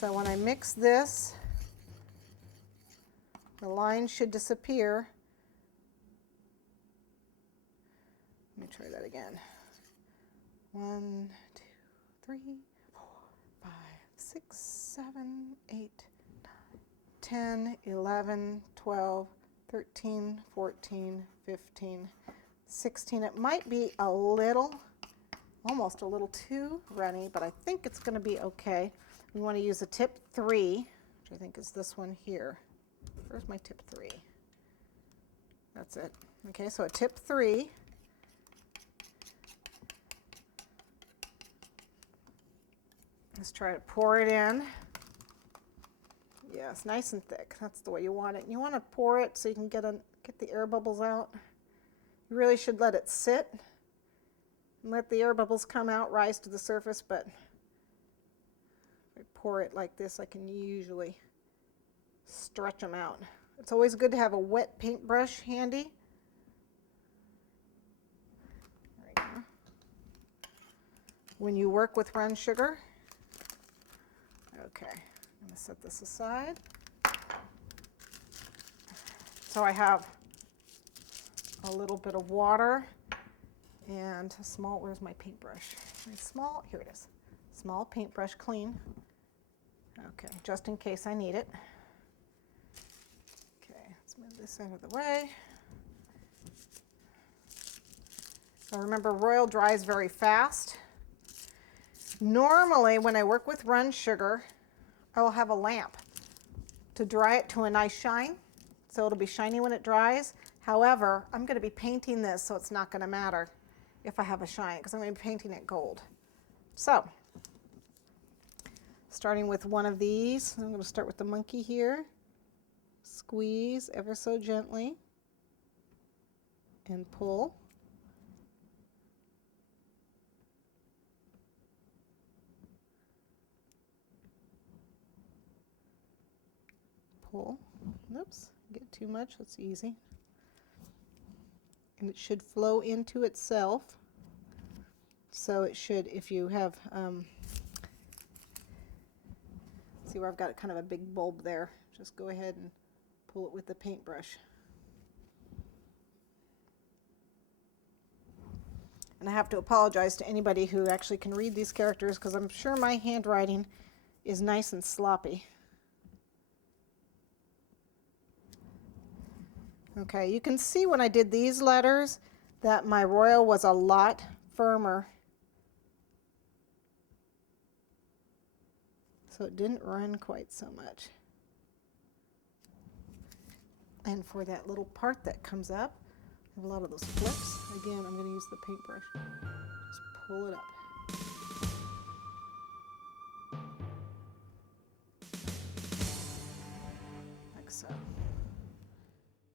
So when I mix this, the line should disappear. Let me try that again. 1, 2, 3, 4, 5, 6, 7, 8, 9, 10, 11, 12, 13, 14, 15, 16. It might be a little, almost a little too runny, but I think it's going to be okay. We want to use a tip 3, which I think is this one here. Where's my tip 3? That's it. Okay, so a tip 3. Let's try to pour it in. Yes, nice and thick. That's the way you want it. You want to pour it so you can get the air bubbles out. You really should let it sit and let the air bubbles come out, rise to the surface, but if I pour it like this, I can usually stretch them out. It's always good to have a wet paintbrush handy. There we go. When you work with run sugar. Okay, I'm going to set this aside. So I have a little bit of water and a small, where's my paintbrush? My small, here it is. Small paintbrush, clean. Okay, just in case I need it. Okay, let's move this out of the way. So remember, royal dries very fast. Normally, when I work with run sugar, I will have a lamp to dry it to a nice shine, so it'll be shiny when it dries. However, I'm going to be painting this, so it's not going to matter if I have a shine, because I'm going to be painting it gold. So, starting with one of these, I'm going to start with the monkey here. Squeeze ever so gently and pull. Pull. Oops, get too much, that's easy. And it should flow into itself. So it should, if you have, see where I've got kind of a big bulb there, just go ahead and pull it with the paintbrush. And I have to apologize to anybody who actually can read these characters, because I'm sure my handwriting is nice and sloppy. Okay, you can see when I did these letters that my royal was a lot firmer. So it didn't run quite so much. And for that little part that comes up, I have a lot of those flips. Again, I'm going to use the paintbrush. Just pull it up.